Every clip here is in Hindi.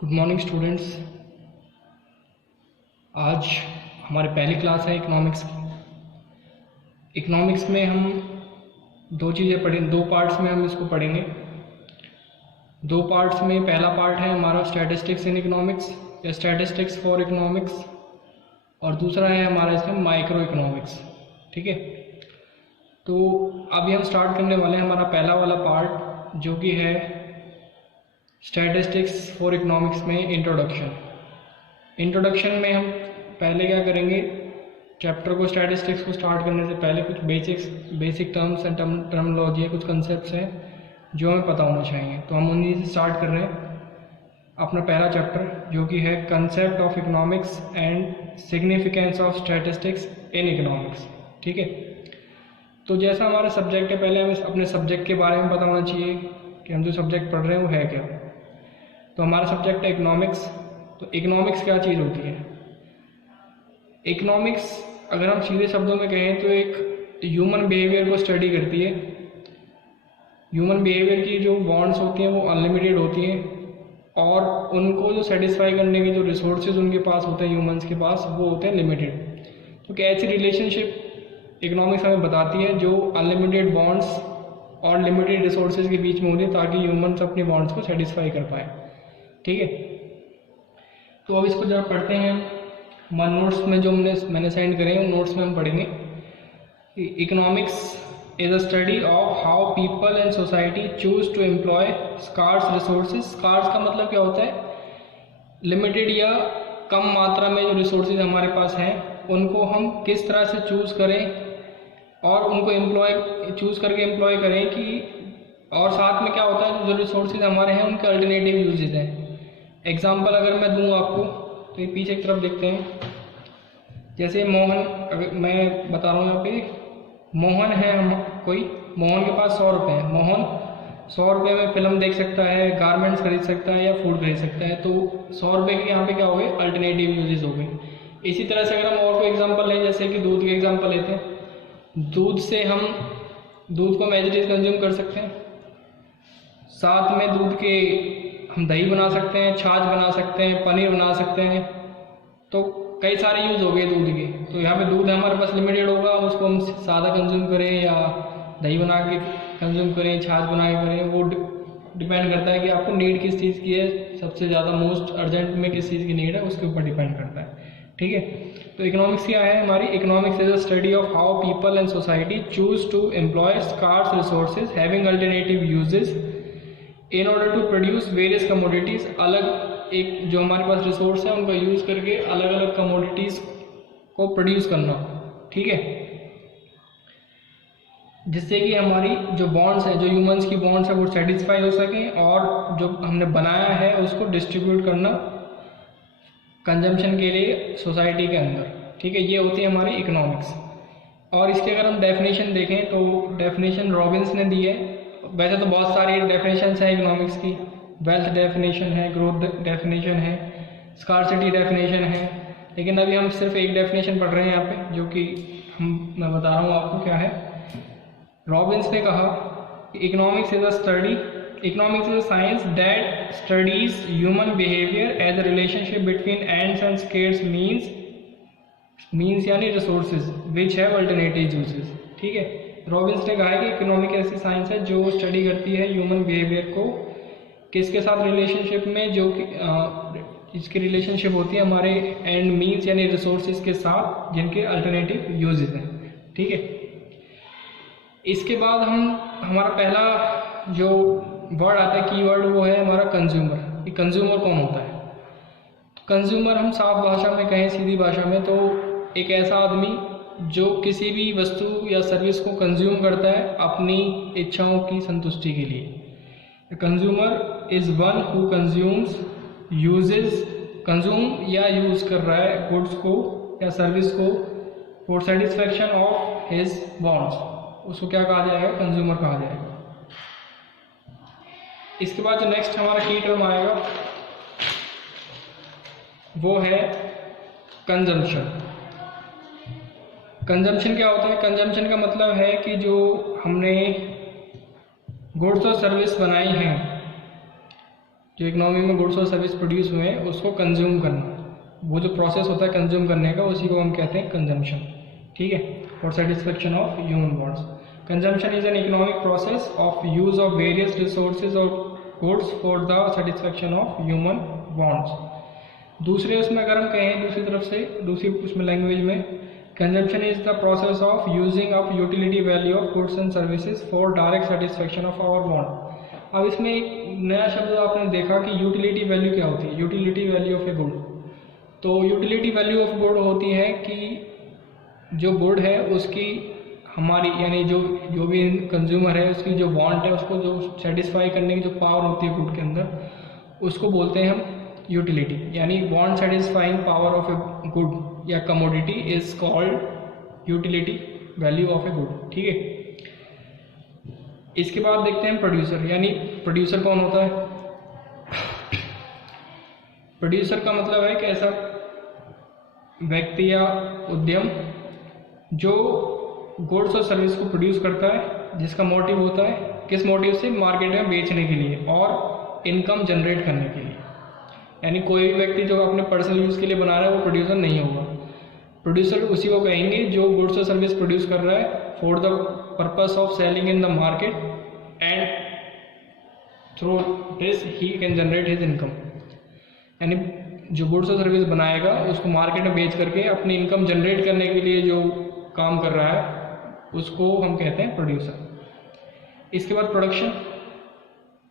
Good morning students. आज हमारी पहली क्लास है इकोनॉमिक्स की। इकोनॉमिक्स में हम दो चीज़ें पढ़ें, दो पार्ट्स में हम इसको पढ़ेंगे। दो पार्ट्स में पहला पार्ट है हमारा स्टैटिस्टिक्स इन इकोनॉमिक्स या स्टैटिस्टिक्स फॉर इकोनॉमिक्स, और दूसरा है हमारा इसमें माइक्रो इकोनॉमिक्स। ठीक है, तो अभी हम स्टार्ट करने वाले हैं हमारा पहला वाला पार्ट जो कि है स्टैटिस्टिक्स फॉर इकोनॉमिक्स में इंट्रोडक्शन में हम पहले क्या करेंगे, चैप्टर को स्टैटिस्टिक्स को स्टार्ट करने से पहले कुछ बेसिक टर्म्स एंड टर्मिनोलॉजी है, कुछ कंसेप्ट्स हैं जो हमें पता होना चाहिए। तो हम उन्हीं से स्टार्ट कर रहे हैं अपना पहला चैप्टर जो कि है concept of economics and significance of statistics in economics. ठीक है, तो जैसा हमारा सब्जेक्ट है, पहले हमें अपने सब्जेक्ट के बारे में पता होना चाहिए कि हम जो सब्जेक्ट पढ़ रहे हैं वो है क्या। तो हमारा सब्जेक्ट है इकोनॉमिक्स। तो इकोनॉमिक्स क्या चीज़ होती है? इकोनॉमिक्स अगर हम सीधे शब्दों में कहें तो एक ह्यूमन बिहेवियर को स्टडी करती है। ह्यूमन बिहेवियर की जो बॉन्ड्स होती हैं वो अनलिमिटेड होती हैं, और उनको जो सेटिस्फाई करने के जो रिसोर्सेज उनके पास होते हैं ह्यूमंस के पास, वो होते हैं लिमिटेड। तो क्या ऐसी रिलेशनशिप इकोनॉमिक्स हमें बताती है जो अनलिमिटेड बॉन्ड्स और लिमिटेड रिसोर्सेज के बीच में होती है, ताकि ह्यूमंस अपने बॉन्ड्स को सेटिस्फाई कर पाए। ठीक है, तो अब इसको जरा पढ़ते हैं। हमारे नोट्स में जो मैंने सेंड करे हैं उन नोट्स में हम पढ़ेंगे। Economics is a study of how people and society choose to employ scarce resources. Scarce का मतलब क्या होता है? लिमिटेड या कम मात्रा में जो रिसोर्सेज हमारे पास हैं उनको हम किस तरह से चूज़ करें और उनको चूज़ करके एम्प्लॉय करें कि, और साथ में क्या होता है जो रिसोर्सेज हमारे हैं उनके अल्टरनेटिव यूजेज हैं। एग्जाम्पल अगर मैं दूँ आपको तो ये पीछे की तरफ देखते हैं। जैसे मोहन, अगर मैं बता रहा हूँ यहाँ पे, मोहन है मोहन के पास 100 रुपये हैं। मोहन 100 रुपये में फिल्म देख सकता है, गारमेंट्स खरीद सकता है या फूड खरीद सकता है। तो 100 रुपये के यहाँ पे क्या हो गए? अल्टरनेटिव यूजेज हो गए। इसी तरह से अगर हम और कोई एग्जाम्पल लें, जैसे कि दूध के एग्जाम्पल लेते हैं। दूध को हम एज इट इज कंज्यूम कर सकते हैं। साथ में दूध के हम दही बना सकते हैं, छाछ बना सकते हैं, पनीर बना सकते हैं। तो कई सारे यूज़ हो गए दूध के। तो यहाँ पे दूध हमारे पास लिमिटेड होगा, उसको हम सादा कंज्यूम करें या दही बना के कंज्यूम करें, छाछ बना के करें, वो डिपेंड करता है कि आपको नीड किस चीज़ की है, सबसे ज़्यादा मोस्ट अर्जेंट में किस चीज़ की नीड है, उसके ऊपर डिपेंड करता है। ठीक है, तो इकोनॉमिक्स क्या है हमारी? Economics is a study of how people and society choose to employ scarce resources having alternative uses in order to produce various commodities. अलग एक जो हमारे पास रिसोर्स है उनका यूज़ करके अलग अलग कमोडिटीज़ को प्रोड्यूस करना। ठीक है, जिससे कि हमारी जो बॉन्ड्स हैं, जो ह्यूमंस की बॉन्ड्स है, वो सेटिस्फाई हो सकें, और जो हमने बनाया है उसको डिस्ट्रीब्यूट करना कंजम्पशन के लिए सोसाइटी के अंदर। ठीक है, ये होती है हमारी इकोनॉमिक्स। और इसके अगर हम डेफिनेशन देखें तो डेफिनेशन रॉबिन्स ने दी है। वैसे तो बहुत सारी डेफिनेशंस हैं इकोनॉमिक्स की। वेल्थ डेफिनेशन है, ग्रोथ डेफिनेशन है, स्कार्सिटी डेफिनेशन है, लेकिन अभी हम सिर्फ एक डेफिनेशन पढ़ रहे हैं यहाँ पे, जो कि मैं बता रहा हूँ आपको क्या है। रॉबिन्स ने कहा कि economics is a science that studies human behaviour as a relationship between ends and scarce means यानी resources which have alternative uses. ठीक है, रॉबिन्स ने कहा है कि इकोनॉमिक ऐसी साइंस है जो स्टडी करती है ह्यूमन बिहेवियर को किसके साथ रिलेशनशिप में, जो कि इसकी रिलेशनशिप होती है हमारे एंड मीन्स यानी रिसोर्सेज के साथ जिनके अल्टरनेटिव यूजेस हैं। ठीक है, इसके बाद हमारा पहला जो वर्ड आता है, कीवर्ड, वो है हमारा कंज्यूमर। ये कंज्यूमर कौन होता है? कंज्यूमर हम साफ भाषा में कहें, सीधी भाषा में, तो एक ऐसा आदमी जो किसी भी वस्तु या सर्विस को कंज्यूम करता है अपनी इच्छाओं की संतुष्टि के लिए। Consumer is one who consume या यूज कर रहा है गुड्स को या सर्विस को for satisfaction of his wants, उसको क्या कहा जाएगा? कंज्यूमर कहा जाएगा। इसके बाद जो नेक्स्ट हमारा की टर्म आएगा वो है कंजम्पशन। कंजम्पशन क्या होता है? कंजम्पशन का मतलब है कि जो हमने गुड्स और सर्विस बनाई हैं, जो इकोनॉमी में गुड्स और सर्विस प्रोड्यूस हुए हैं उसको कंज्यूम करना, वो जो प्रोसेस होता है कंज्यूम करने का, उसी को हम कहते हैं कंजम्पशन। ठीक है, for satisfaction of human wants. Consumption is an economic process of use of various resources और goods for the satisfaction of human wants. दूसरे उसमें अगर हम कहें दूसरी तरफ से, दूसरी उसमें लैंग्वेज में, consumption is the process of using up utility value of goods and services for direct satisfaction of our want. अब इसमें एक नया शब्द आपने देखा कि यूटिलिटी वैल्यू क्या होती है, utility value of a good. तो यूटिलिटी वैल्यू ऑफ गुड होती है कि जो गुड है उसकी हमारी यानी जो भी कंज्यूमर है उसकी जो वांट है उसको जो सेटिस्फाई करने की जो पावर होती है गुड के अंदर, उसको बोलते हैं हम यूटिलिटी। यानी want satisfying power of a good या commodity is called utility value of a good. ठीक है, इसके बाद देखते हैं प्रोड्यूसर। यानी प्रोड्यूसर कौन होता है? प्रोड्यूसर का मतलब है कि ऐसा व्यक्ति या उद्यम जो गुड्स और सर्विस को प्रोड्यूस करता है, जिसका मोटिव होता है किस मोटिव से? मार्केट में बेचने के लिए और इनकम जनरेट करने के लिए। यानी कोई भी व्यक्ति जो अपने पर्सनल यूज़ के लिए बना रहा है वो प्रोड्यूसर नहीं होगा। प्रोड्यूसर उसी को कहेंगे जो गुड्स और सर्विस प्रोड्यूस कर रहा है for the purpose of selling in the market and through this he can generate his income. यानी जो गुड्स और सर्विस बनाएगा उसको मार्केट में बेच करके अपनी इनकम जनरेट करने के लिए जो काम कर रहा है उसको हम कहते हैं प्रोड्यूसर। इसके बाद प्रोडक्शन।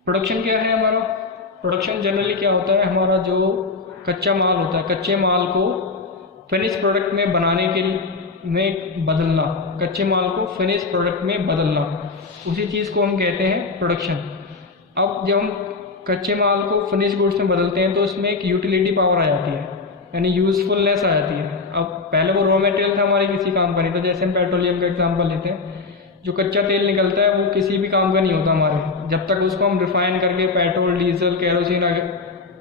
प्रोडक्शन क्या है हमारा? प्रोडक्शन जनरली क्या होता है? हमारा जो कच्चा माल होता है, कच्चे माल को फिनिश प्रोडक्ट में बनाने के में बदलना, कच्चे माल को फिनिश प्रोडक्ट में बदलना, उसी चीज़ को हम कहते हैं प्रोडक्शन। अब जब हम कच्चे माल को फिनिश गुड्स में बदलते हैं तो उसमें एक यूटिलिटी पावर आ जाती है, यानी यूजफुलनेस आ जाती है। अब पहले वो रॉ मटेरियल था हमारे किसी काम का नहीं था, जैसे हम पेट्रोलियम का एग्जांपल लेते हैं, जो कच्चा तेल निकलता है वो किसी भी काम का नहीं होता हमारे, जब तक उसको हम रिफाइन करके पेट्रोल, डीजल, केरोसिन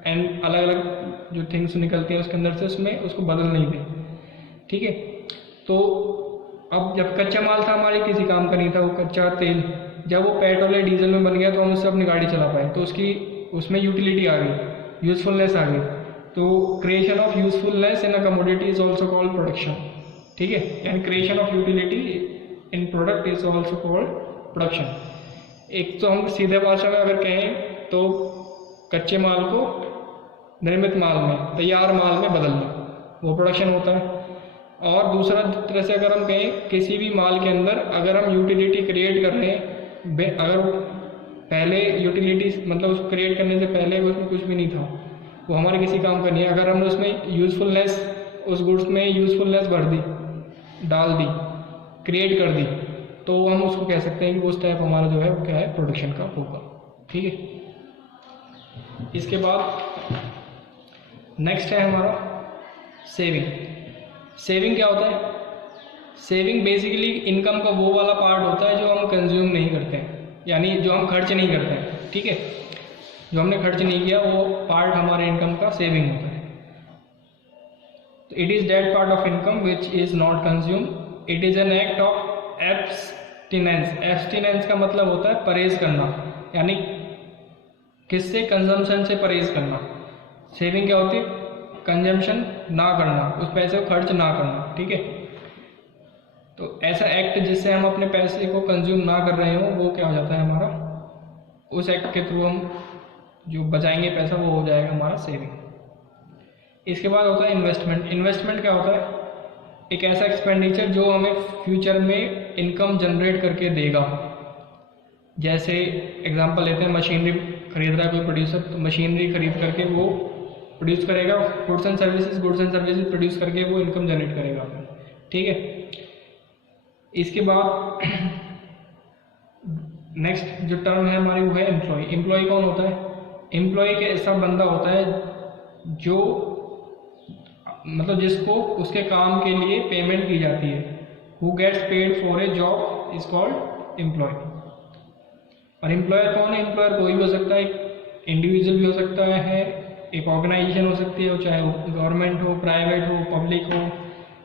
एंड अलग अलग जो थिंग्स निकलती हैं उसके अंदर से उसमें उसको बदल नहीं दें। ठीक है, तो अब जब कच्चा माल था हमारे किसी काम का नहीं था वो कच्चा तेल, जब वो पेट्रोल या डीजल में बन गया तो हम उससे अपनी गाड़ी चला पाए, तो उसमें यूटिलिटी आ गई, यूजफुलनेस आ गई। तो creation of usefulness in a commodity is also called production. ठीक है, यानी creation of utility in product is also called production. एक तो हम सीधे भाषा में अगर कहें तो कच्चे माल को निर्मित माल में, तैयार माल में बदलना, वो प्रोडक्शन होता है। और दूसरा तरह से अगर हम कहें किसी भी माल के अंदर अगर हम यूटिलिटी क्रिएट कर रहे हैं, अगर पहले यूटिलिटी मतलब उसको क्रिएट करने से पहले उसमें कुछ भी नहीं था, वो हमारे किसी काम का नहीं है, अगर हमने उसमें यूजफुलनेस, उस गुड्स में यूजफुलनेस भर दी, डाल दी, क्रिएट कर दी, तो हम उसको कह सकते हैं कि उस टाइप हमारा जो है वो क्या है, प्रोडक्शन का होगा। ठीक है, इसके बाद नेक्स्ट है हमारा सेविंग। सेविंग क्या होता है? सेविंग बेसिकली इनकम का वो वाला पार्ट होता है जो हम कंज्यूम नहीं करते हैं, यानी जो हम खर्च नहीं करते हैं। ठीक है, जो हमने खर्च नहीं किया वो पार्ट हमारे इनकम का सेविंग होता है। तो it is that part of income which is not consume, it is an act of abstinence. Abstinence का मतलब होता है परहेज करना, यानी किससे? कंजम्पशन से परहेज करना। सेविंग क्या होती है? कंजम्पशन ना करना, उस पैसे को खर्च ना करना। ठीक है, तो ऐसा एक्ट जिससे हम अपने पैसे को कंज्यूम ना कर रहे हो वो क्या हो जाता है हमारा, उस एक्ट के थ्रू हम जो बचाएंगे पैसा वो हो जाएगा हमारा सेविंग। इसके बाद होता है इन्वेस्टमेंट। इन्वेस्टमेंट क्या होता है? एक ऐसा एक्सपेंडिचर जो हमें फ्यूचर में इनकम जनरेट करके देगा। जैसे एग्जांपल लेते हैं, मशीनरी खरीद रहा है कोई प्रोड्यूसर, तो मशीनरी खरीद करके वो प्रोड्यूस करेगा goods and services, goods and services produce करके वो इनकम जनरेट करेगा। ठीक है, इसके बाद नेक्स्ट जो टर्म है हमारी वो है एम्प्लॉय। एम्प्लॉय कौन होता है? एम्प्लॉय एक ऐसा बंदा होता है जो मतलब जिसको उसके काम के लिए पेमेंट की जाती है। Who gets paid for a job is called employ. और एम्प्लॉयर कौन है? एम्प्लॉयर कोई भी हो सकता है, एक इंडिविजुअल भी हो सकता है, एक ऑर्गेनाइजेशन हो सकती है, चाहे वो गवर्नमेंट हो, प्राइवेट हो, पब्लिक हो,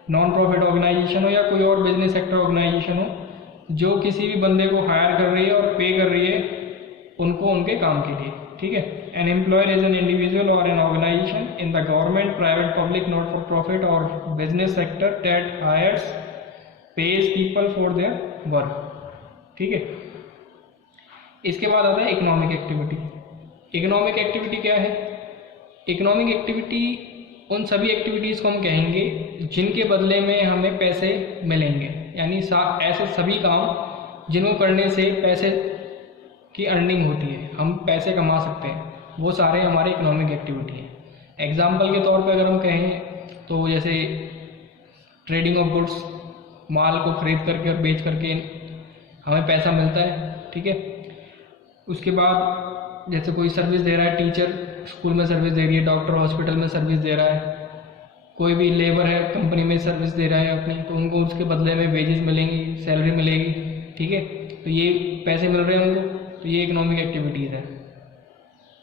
नॉन प्रॉफिट ऑर्गेनाइजेशन हो या कोई और बिजनेस सेक्टर ऑर्गेनाइजेशन हो, जो किसी भी बंदे को हायर कर रही है और पे कर रही है उनको उनके काम के लिए। ठीक है। An employer is an individual और an organisation in the government, private, public, not for profit और business sector that hires pays people for their work, ठीक है। इसके बाद आता है इकोनॉमिक एक्टिविटी। इकोनॉमिक एक्टिविटी क्या है? इकोनॉमिक एक्टिविटी उन सभी एक्टिविटीज़ को हम कहेंगे जिनके बदले में हमें पैसे मिलेंगे, यानी ऐसे सभी काम जिनको करने से पैसे की अर्निंग होती है, हम पैसे कमा सकते हैं, वो सारे हमारे इकोनॉमिक एक्टिविटी हैं। एग्जाम्पल के तौर पे अगर हम कहें तो जैसे ट्रेडिंग ऑफ गुड्स, माल को खरीद करके और बेच करके हमें पैसा मिलता है, ठीक है। उसके बाद जैसे कोई सर्विस दे रहा है, टीचर स्कूल में सर्विस दे रही है, डॉक्टर हॉस्पिटल में सर्विस दे रहा है, कोई भी लेबर है कंपनी में सर्विस दे रहा है अपनी, तो उनको उसके बदले में वेजेस मिलेंगी, सैलरी मिलेगी, ठीक है। तो ये पैसे मिल रहे हैं उनको, तो ये इकोनॉमिक एक्टिविटीज़ है।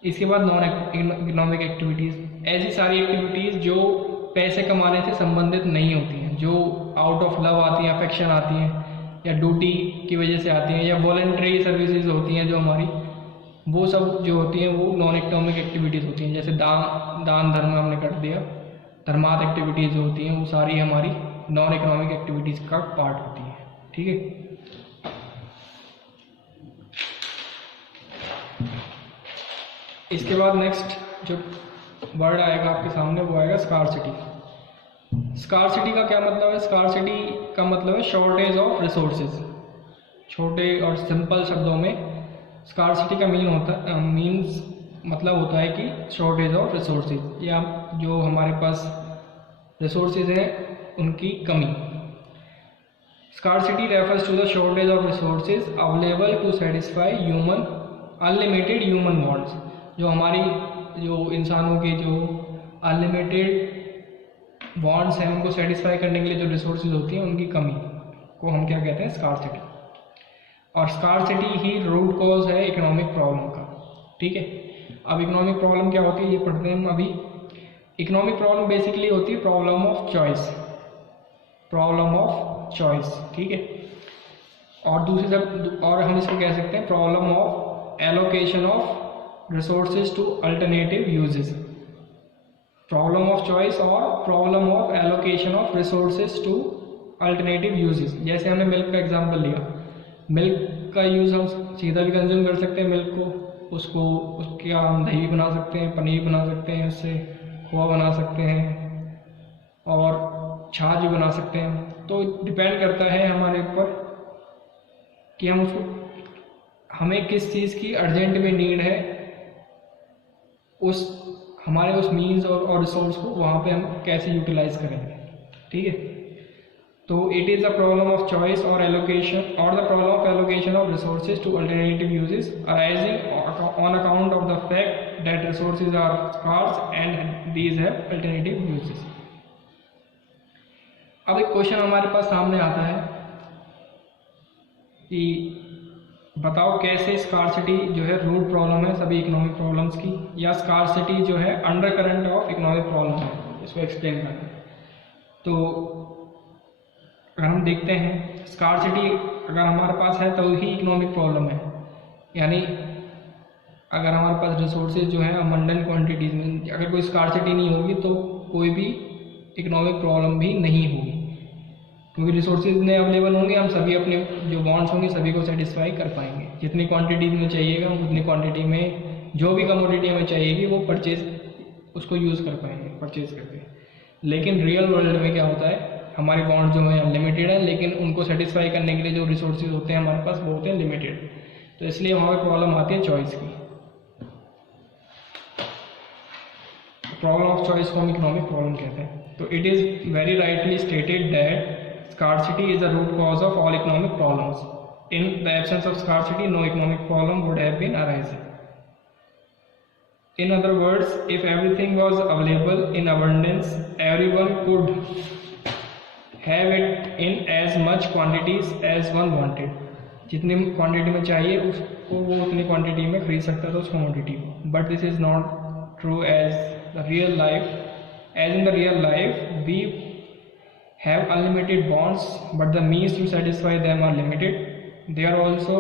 इसके बाद नॉन इकोनॉमिक एक्टिविटीज़, ऐसी सारी एक्टिविटीज़ जो पैसे कमाने से संबंधित नहीं होती हैं, जो आउट ऑफ लव आती हैं, अफेक्शन आती हैं, या ड्यूटी की वजह से आती हैं, या वॉलंटरी सर्विसेज होती हैं जो हमारी, वो सब जो होती हैं वो नॉन इकोनॉमिक एक्टिविटीज़ होती हैं। जैसे दान धर्म हमने कर दिया, धर्मार्थ एक्टिविटीज़ जो होती हैं वो सारी हमारी नॉन इकोनॉमिक एक्टिविटीज़ का पार्ट होती है, ठीक है। इसके बाद नेक्स्ट जो वर्ड आएगा आपके सामने वो आएगा स्कार्सिटी। स्कार्सिटी का क्या मतलब है? स्कार्सिटी का मतलब है शॉर्टेज ऑफ रिसोर्सेज। छोटे और सिंपल शब्दों में स्कार्सिटी का मतलब होता है कि शॉर्टेज ऑफ रिसोर्सेज, या जो हमारे पास रिसोर्सेज हैं उनकी कमी। Scarcity refers to the shortage of resources available to satisfy human unlimited human wants. जो इंसानों के जो अनलिमिटेड वांट्स हैं उनको सेटिस्फाई करने के लिए जो रिसोर्सेज होती हैं उनकी कमी को हम क्या कहते हैं? स्कार्सिटी। और स्कार्सिटी ही रूट कॉज है इकोनॉमिक प्रॉब्लम का, ठीक है। अब इकोनॉमिक प्रॉब्लम क्या होती है ये पढ़ते हैं हम अभी। इकोनॉमिक प्रॉब्लम बेसिकली होती है प्रॉब्लम ऑफ चॉइस, ठीक है। और हम इसको कह सकते हैं problem of allocation of resources to alternative uses. Problem of choice और problem of allocation of resources to alternative uses. जैसे हमने मिल्क का एग्जांपल लिया, मिल्क का यूज़ हम सीधा भी कंज्यूम कर सकते हैं मिल्क को, उसके हम दही भी बना सकते हैं, पनीर बना सकते हैं, उससे खोआ बना सकते हैं और छाछ भी बना सकते हैं। तो डिपेंड करता है हमारे ऊपर कि हमें किस चीज़ की अर्जेंट में नीड है, हमारे उस मीन्स और रिसोर्स को वहाँ पे हम कैसे यूटिलाइज करेंगे, ठीक है। तो it is the problem of choice और एलोकेशन और the problem of allocation of resources to alternative uses arising on account of the fact that resources are scarce and these have alternative uses. अब एक क्वेश्चन हमारे पास सामने आता है कि बताओ कैसे स्कार्सिटी जो है रूट प्रॉब्लम है सभी इकोनॉमिक प्रॉब्लम्स की, या स्कार्सिटी जो है under current of economic problem है, इसको एक्सप्लेन करना है। तो अगर हम देखते हैं स्कार्सिटी अगर हमारे पास है तो ही इकोनॉमिक प्रॉब्लम है, यानी अगर हमारे पास रिसोर्सेज जो है अबंडेंट क्वांटिटीज में, अगर कोई स्कार्सिटी नहीं होगी तो कोई भी इकोनॉमिक प्रॉब्लम भी नहीं होगी, क्योंकि रिसोर्सेज ने अवेलेबल होंगे, हम सभी अपने जो वांट्स होंगे सभी को सेटिस्फाई कर पाएंगे। जितनी क्वांटिटीज में चाहिएगा हम उतनी क्वांटिटी में जो भी कमोडिटी हमें चाहिएगी वो उसको यूज़ कर पाएंगे परचेज करके। लेकिन रियल वर्ल्ड में क्या होता है, हमारे वांट जो है अनलिमिटेड है, लेकिन उनको सेटिस्फाई करने के लिए जो रिसोर्सेज होते हैं हमारे पास वो होते हैं लिमिटेड। तो इसलिए वहाँ पर प्रॉब्लम आती है चॉइस की। प्रॉब्लम ऑफ चॉइस को हम इकोनॉमिक प्रॉब्लम कहते हैं। तो it is very rightly stated that scarcity is the root cause of all economic problems. In the absence of scarcity, no economic problem would have been arising. In other words, if everything was available in abundance, everyone could have it in as much quantities as one wanted. जितनी क्वांटिटी में चाहिए उसको वो उतनी क्वांटिटी में खरीद सकता था उस कमोडिटी को। But this is not true as the real life. As in the real life we have unlimited wants, but the means to satisfy them are limited. They are also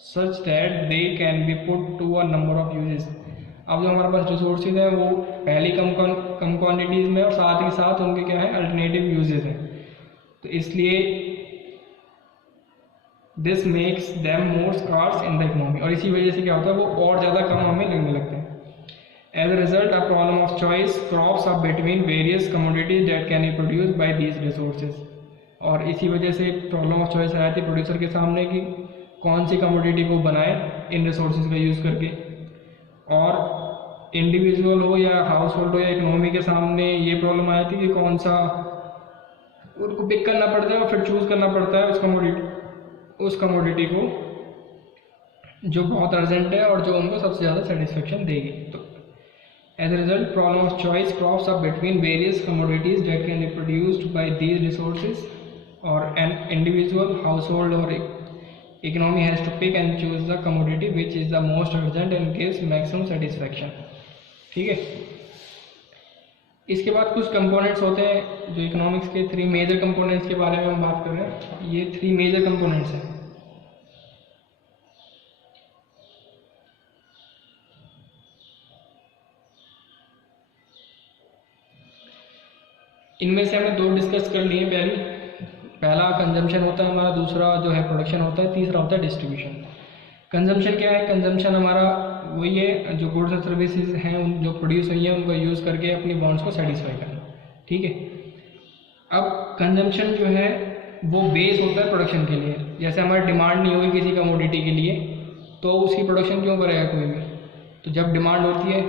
such that they can be put to a number of uses. अब जो हमारे पास रिसोर्सेज हैं वो पहली कम क्वान्टिटीज़ में और साथ ही साथ उनके क्या है अल्टरनेटिव यूजेस हैं, तो इसलिए this makes them more scarce in the economy, और इसी वजह से क्या होता है वो और ज़्यादा कम हमें लगने लगते हैं। As a result a problem of choice crops up between various commodities that can be produce by these resources, और इसी वजह से प्रॉब्लम ऑफ चॉइस आ जाती है प्रोड्यूसर के सामने कि कौन सी कमोडिटी को बनाए इन रिसोर्सेज का यूज़ करके। और इंडिविजुअल हो या हाउस होल्ड हो या इकोनॉमी के सामने ये प्रॉब्लम आ जाती है कि कौन सा उनको पिक करना पड़ता है और फिर चूज़ करना पड़ता है उस कमोडिटी को जो बहुत अर्जेंट है और जो उनको सबसे ज़्यादा सेटिस्फेक्शन देगी। तो as a result problem of choice crops up between various commodities that can be produced by these resources, और एन इंडिविजुअल हाउस होल्ड और economy has to pick and choose the commodity which is the most urgent and gives maximum satisfaction. ठीक है, इसके बाद कुछ कंपोनेंट्स होते हैं जो इकोनॉमिक्स के 3 मेजर कंपोनेंट्स के बारे में हम बात कर रहे हैं। ये 3 मेजर कंपोनेंट्स हैं। इनमें से हमने 2 डिस्कस कर लिए। पहला कंजम्पशन होता है हमारा, दूसरा जो है प्रोडक्शन होता है, तीसरा होता है डिस्ट्रीब्यूशन। कंजम्पशन क्या है? कंजम्पशन हमारा वही है जो गुड्स और सर्विसेज हैं जो प्रोड्यूस हुई हैं उनको यूज़ करके अपनी वांट्स को सेटिस्फाई करना। ठीक है, अब कंजम्पशन जो है वो बेस होता है प्रोडक्शन के लिए। जैसे हमारी डिमांड नहीं होगी किसी कमोडिटी के लिए तो उसकी प्रोडक्शन क्यों करेगा कोई भी? तो जब डिमांड होती है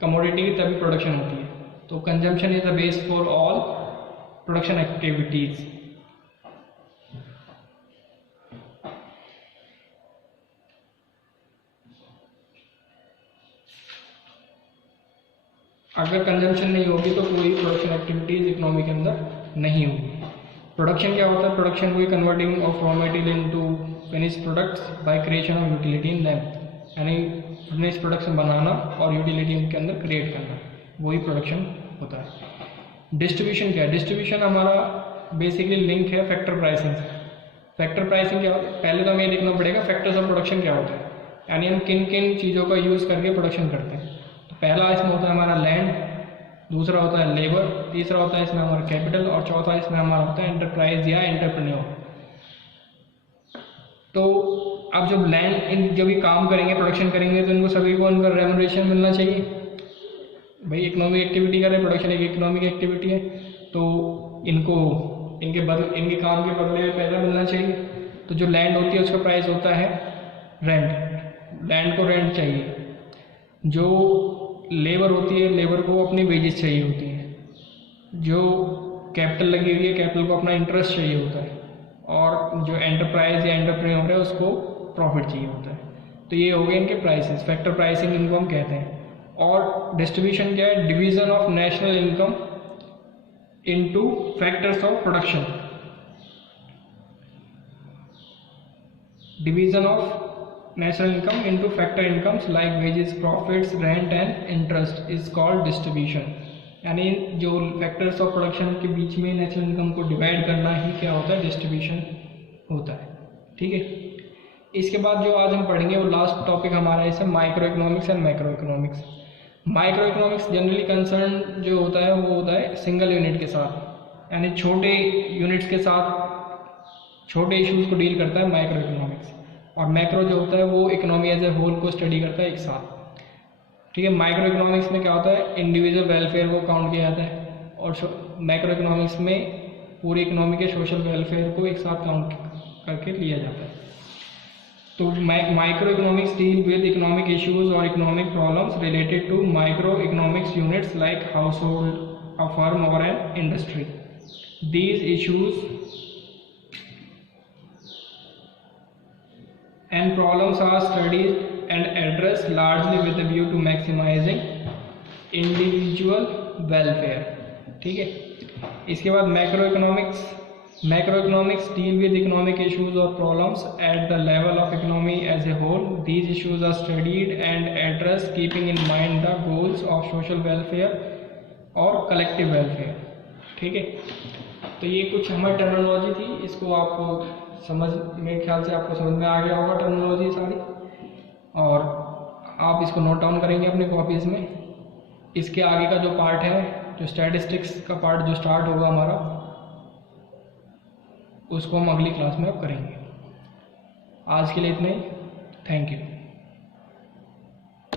कमोडिटी की तभी प्रोडक्शन होती है। तो consumption is the base for all production activities. अगर कंजम्पशन नहीं होगी तो कोई प्रोडक्शन एक्टिविटीज इकोनॉमी के अंदर नहीं होगी। प्रोडक्शन क्या होता है? प्रोडक्शन को converting of raw material into finish products by creation of utility in them, यानी फिनिश प्रोडक्शन बनाना और यूटिलिटी उनके अंदर क्रिएट करना, वही प्रोडक्शन होता है। डिस्ट्रीब्यूशन क्या है? डिस्ट्रीब्यूशन हमारा बेसिकली लिंक है फैक्टर प्राइसिंग से। फैक्टर प्राइसिंग क्या होता है? पहले तो हमें ये देखना पड़ेगा फैक्टर्स ऑफ प्रोडक्शन क्या होता है, यानी हम किन किन चीज़ों का यूज़ करके प्रोडक्शन करते हैं। तो पहला इसमें होता है हमारा लैंड, दूसरा होता है लेबर, तीसरा होता है इसमें हमारा कैपिटल, और चौथा इसमें हमारा होता है एंटरप्राइज या एंटरप्रेन्योर। तो अब जब लैंड इन जब ये काम करेंगे प्रोडक्शन करेंगे तो इनको सभी को उनका रेमुनरेशन मिलना चाहिए। भाई इकोनॉमिक एक्टिविटी कर रहे हैं, प्रोडक्शन एक इकोनॉमिक एक्टिविटी है, तो इनको इनके काम के बदले में पैसा मिलना चाहिए। तो जो लैंड होती है उसका प्राइस होता है रेंट, लैंड को रेंट चाहिए। जो लेबर होती है, लेबर को अपनी वेजेस चाहिए होती हैं। जो कैपिटल लगी हुई है, कैपिटल को अपना इंटरेस्ट चाहिए होता है, और जो एंटरप्राइज या एंटरप्रेन्योर है उसको प्रॉफिट चाहिए होता है। तो ये हो गए इनके प्राइसेस, फैक्टर प्राइसिंग इनको हम कहते हैं। और डिस्ट्रीब्यूशन क्या है? Division of national income into factors of production. Division of national income into factor incomes like wages, profits, rent and interest is called distribution। यानी जो फैक्टर्स ऑफ प्रोडक्शन के बीच में नेशनल इनकम को डिवाइड करना ही क्या होता है? डिस्ट्रीब्यूशन होता है। ठीक है, इसके बाद जो आज हम पढ़ेंगे वो लास्ट टॉपिक हमारा है micro economics and macro economics. Micro economics generally concern जो होता है वो होता है सिंगल यूनिट के साथ, यानी छोटे यूनिट्स के साथ छोटे इश्यूज को डील करता है माइक्रो इकोनॉमिक्स। और मैक्रो जो होता है वो इकोनॉमी एज ए होल को स्टडी करता है एक साथ। ठीक है, माइक्रो इकोनॉमिक्स में क्या होता है? इंडिविजुअल वेलफेयर को काउंट किया जाता है, और मैक्रो इकोनॉमिक्स में पूरी इकोनॉमी के सोशल वेलफेयर को एक साथ काउंट करके लिया जाता है। तो micro economics deal with economic issues और economic problems related to micro economics units like household, a firm और an industry. These issues and problems are studied and addressed largely with a view to maximizing individual welfare। ठीक है, इसके बाद macro economics deal with economic issues और problems at the level of economy as a whole. These issues are studied and addressed keeping in mind the goals of social welfare और कलेक्टिव वेलफेयर। ठीक है, तो ये कुछ हमारी टर्मिनोलॉजी थी, इसको आप मेरे ख्याल से आपको समझ में आ गया होगा टर्मिनोलॉजी सारी, और आप इसको नोट डाउन करेंगे अपने कॉपीज़ में। इसके आगे का जो पार्ट है, जो स्टैटिस्टिक्स का पार्ट जो स्टार्ट होगा हमारा, उसको हम अगली क्लास में अब करेंगे। आज के लिए इतना ही। Thank you.